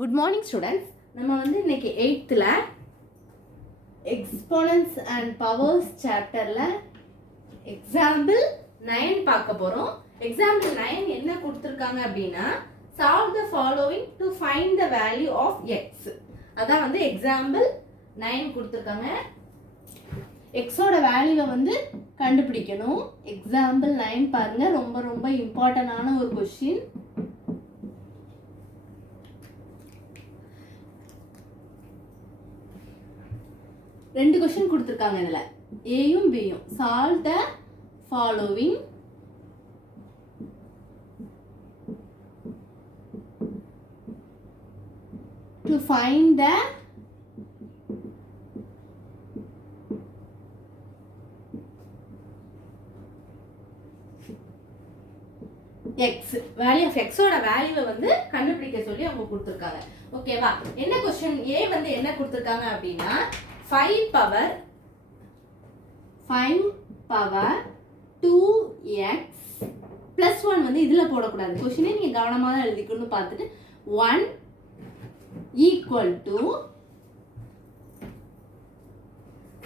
Good morning students. நம்ம வந்து இன்னைக்கு 8th exponents and powers chapterல example 9 பார்க்க போறோம். example 9 என்ன கொடுத்திருக்காங்க அப்படினா solve the following to find the value of x. அதான் வந்து example 9 கொடுத்திருக்காங்க. x ஓட வேல்யூவை வந்து கண்டுபிடிக்கணும். example 9 பாருங்க, ரொம்ப ரொம்ப இம்பார்ட்டன்டான ஒரு क्वेश्चन. ரெண்டு क्वेश्चन கொடுத்திருக்காங்க இதுல, ஏயும் பியும். solve the following to find the x, value of x ஓட வேல்யூவை வந்து கண்டுபிடிக்க சொல்லி அவங்க கொடுத்திருக்காங்க. ஓகேவா? என்ன क्वेश्चन A வந்து என்ன கொடுத்திருக்காங்க அப்படினா 5 power 2x plus 1 வந்து இதுல போடக்கூடாது. क्वेश्चन நீங்க கவனமா தான் எழுதிக்கணும் பார்த்துட்டு. 1 equal to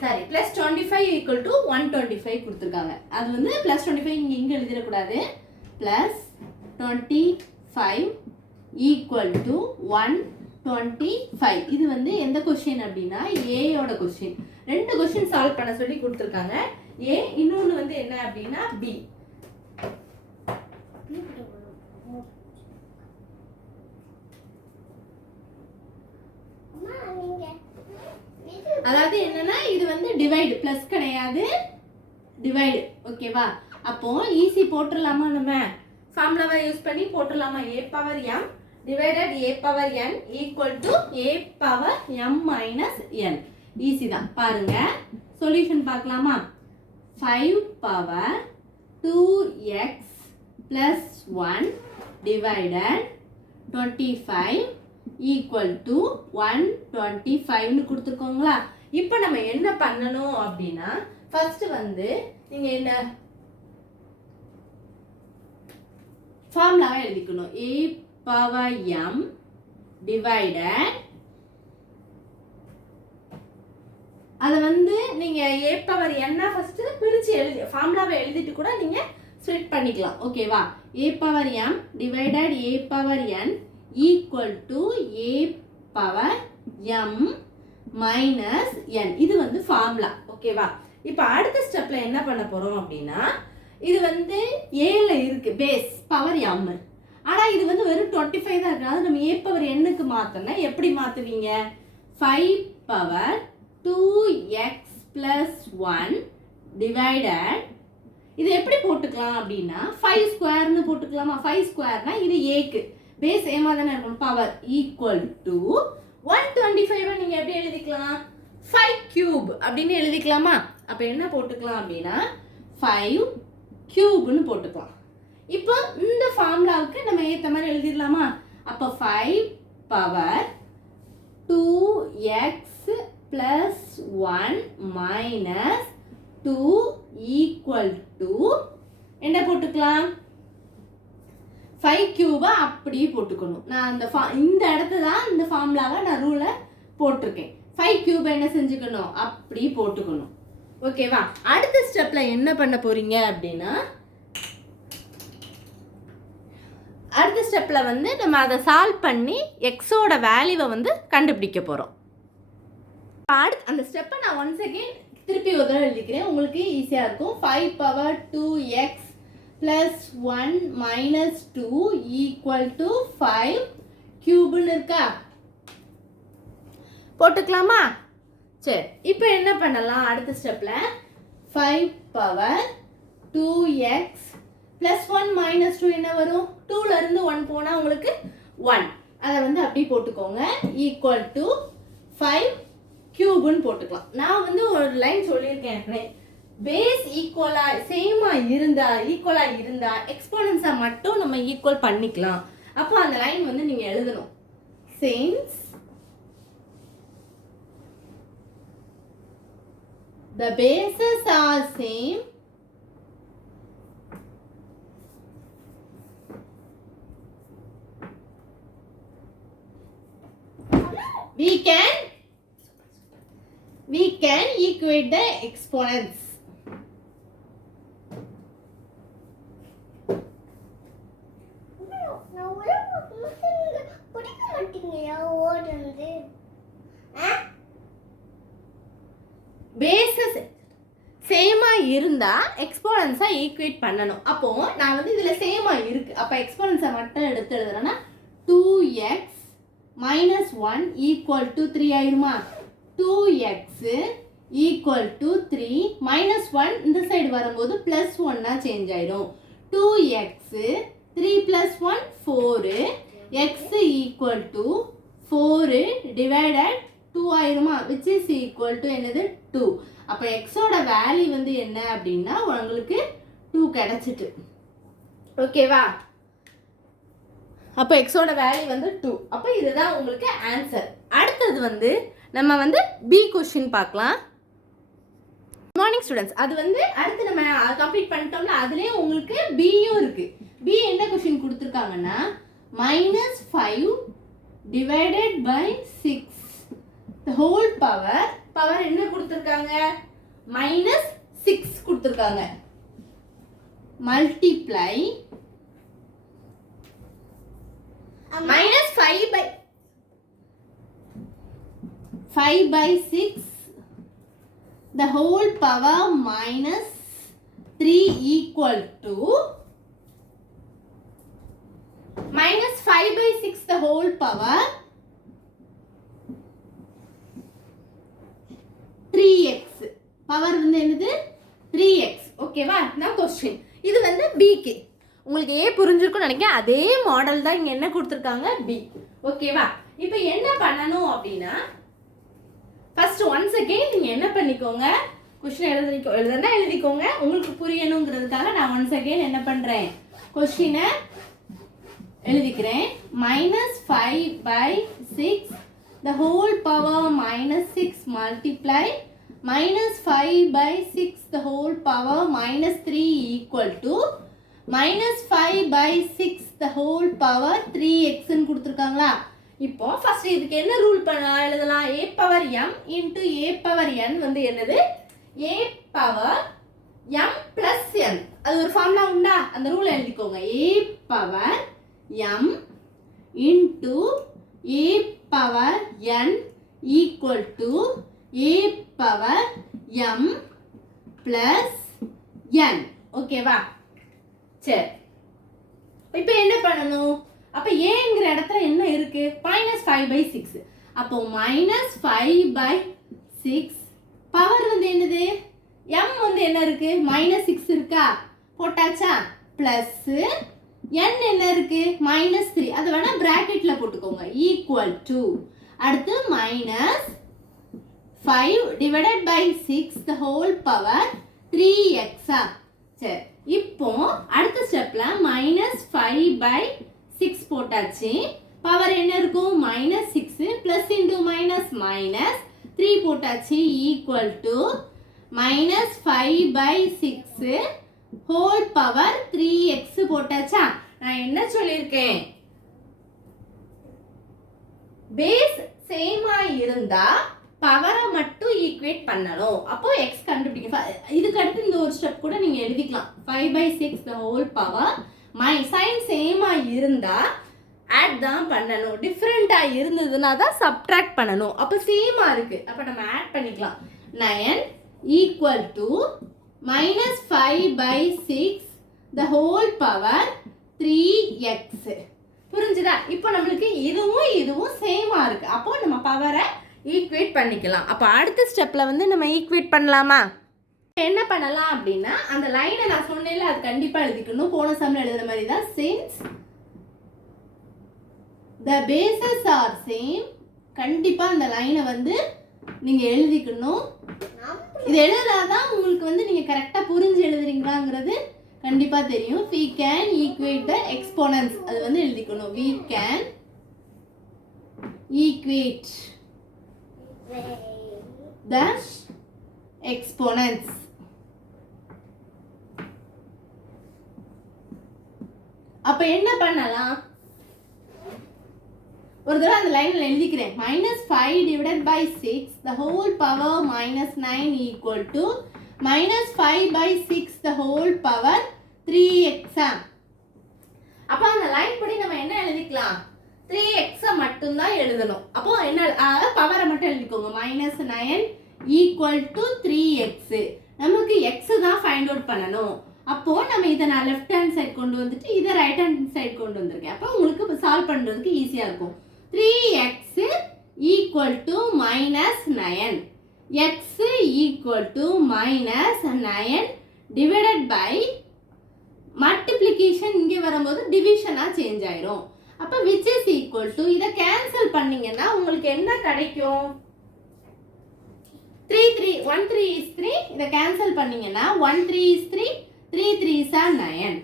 சரி plus 25 equal to 125 கொடுத்திருக்காங்க. அது வந்து plus 25 இங்க எழுதிட கூடாது. plus 25 equal to 125. இது வந்து எந்த क्वेश्चन அப்படினா A ஓட क्वेश्चन. ரெண்டு क्वेश्चन சால்வ் பண்ண சொல்லி கொடுத்திருக்காங்க. A, இன்னொன்னு வந்து என்ன அப்படினா B. அதாவது என்னன்னா இது வந்து டிவைட், பிளஸ் கிடையாது, டிவைட். ஓகேவா? அப்போ ஈஸி போட்டுடலாமா? நம்ம ஃபார்முலாவை யூஸ் பண்ணி போட்டுடலாமா? a power m divided a power n equal to a power m minus n. Easy தான். பாருங்க சொல்யூஷன் பார்க்கலாமா? 5 power 2x plus 1 divided 25 equal to 125 னு கொடுத்துருக்கோங்களா? இப்போ நம்ம என்ன பண்ணணும் அப்படின்னா ஃபர்ஸ்ட் வந்து நீங்க என்ன ஃபார்முலாவை எழுதிக்கணும். a power m divided, அதை வந்து நீங்க a power n ஃபர்ஸ்ட் பிரிச்சு எழுதி ஃபார்முலாவை எழுதிட்டு கூட நீங்க ஸ்ப்ளிட் பண்ணிக்கலாம். ஓகேவா? a power m divided a power n equal to a power m minus n. இது வந்து ஃபார்முலா. ஓகேவா? இப்போ அடுத்த ஸ்டெப்ல என்ன பண்ண போறோம் அப்படின்னா, இது வந்து a ல இருக்கு பேஸ் பவர் m, ஆனா இது வந்து வெறும் 25 தான் இருக்கு. அது நம்ம a பவர் n க்கு மாத்தனா எப்படி மாத்துவீங்க? 5 பவர் 2x plus 1 divided, இது எப்படி போட்டுக்கலாம் அப்படின்னா 5 ஸ்கொயர்னு போட்டுக்கலாமா? 5 ஸ்கொயர்னா இது a க்கு பேஸ் ஏமா தானே இருக்கும், பவர் ஈக்குவல் டு 125. நீங்க எப்படி எழுதிக்கலாம்? 5 கியூப் அப்படின்னு எழுதிக்கலாமா? அப்ப என்ன போட்டுக்கலாம் அப்படின்னா 5 கியூப்னு போட்டுக்கலாம். இப்போ இந்த ஃபார்முலாவுக்கு நம்ம ஏத்த மாதிரி எழுதிடலாமா? அப்ப 5 power 2x plus 1 minus 2 equal to என்ன போட்டுக்கலாம்? 5 கியூபை அப்படியே போட்டுக்கணும். நான் இந்த இடத்துல தான் இந்த ஃபார்முலாவை நான் ரூல போட்டிருக்கேன். 5 கியூபை என்ன செஞ்சுக்கணும்? அப்படி போட்டுக்கணும். ஓகேவா? அடுத்த ஸ்டெப்ல என்ன பண்ண போறீங்க அப்படின்னா, அடுத்த ஸ்டெப்ல வந்து நம்ம அதை சால்வ் பண்ணி எக்ஸோட வேல்யூவை வந்து கண்டுபிடிக்க போறோம். அந்த ஸ்டெப்பை நான் ஒன்ஸ் அகைன் திருப்பி ஒரு தடவை எழுதிக்கிறேன், உங்களுக்கு ஈஸியா இருக்கும். 5 power 2x plus 1 minus 2 equal to 5 கியூப்னு இருக்கா? போட்டுக்கலாமா? சரி, இப்போ என்ன பண்ணலாம்? அடுத்த ஸ்டெப்ல 5 பவர் 2x plus 1 minus 2 என்ன வரும்? 2ல இருந்து 1 போனா உங்களுக்கு 1. அதை வந்து அப்படியே போட்டுக்கோங்க. equal to 5 கியூப்னு போட்டுக்கலாம். நான் வந்து ஒரு லைன் சொல்லியிருக்கேன், பேஸ் ஈக்குவலா சேமா ஈக்குவலா இருந்தா எக்ஸ்போனன்ஸா மட்டும் நம்ம ஈக்குவல் பண்ணிக்கலாம். அப்போ அந்த லைன் வந்து நீங்க எழுதணும். since the bases are same, we can equate the exponents. bases சேமா இருந்தா எக்ஸ்போனன்ஸா ஈக்குவேட் பண்ணணும். அப்போ நான் வந்து இதுல சேமா இருக்கு, அப்ப எக்ஸ்போனன்ஸை மட்டும் எடுத்து எழுதுறேன்னா 2x minus 1 equal to 3 ஆயிருமா? 2x equal to 3 minus 1 இந்த சைடு வரும்போது plus 1 சேஞ்ச் ஆயிடும். 2x 3 plus 1 4 x equal to 4 divided 2 ஆயிருமா, which is equal to என்னது 2. அப்போ எக்ஸோட வேல்யூ வந்து என்ன அப்படின்னா உங்களுக்கு 2 கிடைச்சிட்டு. ஓகேவா? அப்போ எக்ஸோட வேல்யூ வந்து 2. அப்போ இதுதான் உங்களுக்கு ஆன்சர். அடுத்தது வந்து நம்ம வந்து பி கொஸ்டின் பார்க்கலாம். மார்னிங் ஸ்டூடெண்ட்ஸ், அது வந்து அடுத்து நம்ம கம்ப்ளீட் பண்ணிட்டோம்னா அதுலேயே உங்களுக்கு பியும் இருக்கு. பி என்ன கொஸ்டின் கொடுத்துருக்காங்கன்னா -5 divided by 6 the whole power என்ன கொடுத்துருக்காங்க -6 கொடுத்துருக்காங்க multiply -5 by 6 the whole power -3 equal to -5 by 6 the whole power 3x. Power வந்து என்னது 3x. ஓகேவா? நான் क्वेश्चन இது வந்து பிக்கு உங்களுக்கு ஏ புரிஞ்சிருக்கும்னு நினைக்கிறேன். அதே மாடல் தான் இங்க என்ன கொடுத்துருக்காங்க பி. ஓகேவா? இப்போ என்ன பண்ணணும் அப்படின்னா ஃபர்ஸ்ட் ஒன்ஸ் அகைன் நீங்க என்ன பண்ணிக்கோங்க, क्वेश्चन எழுதிக்கோங்க. உங்களுக்கு புரியணுங்கிறதுக்காக நான் ஒன்ஸ் அகைன் என்ன பண்றேன், क्वेश्चन எழுதிக்கிறேன். -5 by 6 the whole power -6 multiply -5 by 6 the whole power -3 equal to -5 by 6 the whole power 3x ன்னு கொடுத்துருக்காங்களா? இப்போ ஃபர்ஸ்ட் இதுக்கு என்ன ரூல் எழுதலாம், a power m into a power n வந்து என்னது a power m plus n. அது ஒரு ஃபார்முலா உண்டா, அந்த ரூல் எழுதிக்கோங்க. a power m into a power n equal to a power m plus n. ஓகேவா? சரி, இப்போ என்ன பண்ணணும், அப்ப ஏங்கிற இடத்துல என்ன இருக்கு -5 by 6. அப்போ -5 by 6 பவர் வந்து என்னது m வந்து என்ன இருக்கு -6 இருக்கா, போட்டாச்சா, பிளஸ் n என்ன இருக்கு -3, அது வேணா பிராக்கெட்ல போட்டுக்கோங்க, ஈக்குவல் டு அடுத்து -5 divided by 6 the whole power 3x. சரி, இப்போ அடுத்த ஸ்டெப்ல -5 by 6 போட்டாச்சு, பவர் என்ன இருக்கும் -6 பிளஸ் இன்டு மைனஸ் -3 போட்டாச்சு, equal to -5 by 6 whole power 3x போட்டாச்சா. நான் என்ன சொல்லியிருக்கேன், பேஸ் சேமா இருந்தா பவரை மட்டும் ஈக்குவேட் பண்ணணும். அப்போ x கண்டுபிடிக்க இதுக்கு அடுத்து இந்த ஒரு ஸ்டெப் கூட நீங்க எழுதிக்கலாம். 5 by 6 the whole power sign சேமா இருந்தா ஆட் தான் பண்ணணும், டிஃப்ரெண்டா இருந்ததுன்னா தான் சப்ட்ராக்ட் பண்ணணும். அப்போ சேமா இருக்கு, அப்போ நம்ம ஆட் பண்ணிக்கலாம். 9 equal to -5 by 6 the whole power 3x. புரிஞ்சுதா? இப்போ நம்மளுக்கு இதுவும் சேமா இருக்கு, அப்போ நம்ம பவரை ஈக்குவேட் பண்ணிக்கலாம். அப்போ அடுத்த ஸ்டெப்ல வந்து நம்ம ஈக்குவேட் பண்ணலாமா? என்ன பண்ணலாம் அப்படின்னா அந்த லைனை நான் சொன்னேன்ல, அது கண்டிப்பா எழுதிக்கணும். போன சம்ல எழுதுற மாதிரி தான். since the bases are same, கண்டிப்பா அந்த லைனை வந்து நீங்க எழுதிக்கணும். இது எழுதாதான் உங்களுக்கு வந்து நீங்க கரெக்டா புரிஞ்சு எழுதுறீங்களாங்கிறது கண்டிப்பா தெரியும். we can equate the exponents, அது வந்து எழுதிக்கணும். we can equate the exponents. அப்ப என்ன பண்ணலாம், ஒரு தடவை அந்த லைனில் எழுதிக்கிறேன். -5 divided by 6 the whole power -9 equal to -5 by 6 the whole power 3x. அப்போ அந்த லைன் படி நம்ம என்ன எழுதிக்கலாம்? 3x மட்டும்தான் எழுதணும். அப்போ என்ன பவரை மட்டும் எழுதிக்கோங்க. -9 equal to 3x. நமக்கு x தான் ஃபைண்ட் அவுட் பண்ணணும். அப்போ நம்ம இதை நான் லெஃப்ட் ஹேண்ட் சைடு கொண்டு வந்துட்டு இதை ரைட் ஹேண்ட் சைடு கொண்டு வந்திருக்கேன். அப்போ உங்களுக்கு சால்வ் பண்ணுறதுக்கு ஈஸியாக இருக்கும். 3x equal to -9. x equal to -9 divided by multiplication இங்கே வரும்போது டிவிஷனாக சேஞ்ச் ஆயிரும். அப்போ which is equal to இதை கேன்சல் பண்ணீங்கன்னா உங்களுக்கு என்ன கிடைக்கும்? 1 3 is 3. இதை கேன்சல் பண்ணீங்கன்னா 1 3 is 3, 3 3s are 9.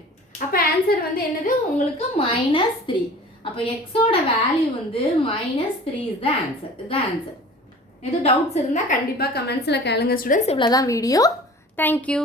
அப்போ ஆன்சர் வந்து என்னது? உங்களுக்கு -3. அப்போ எக்ஸோட வேல்யூ வந்து -3 is the answer. இதுதான் ஆன்சர். எதுவும் டவுட்ஸ் இருந்தால் கண்டிப்பாக கமெண்ட்ஸில் கேளுங்க ஸ்டூடெண்ட்ஸ். இவ்வளோதான் வீடியோ. தேங்க்யூ.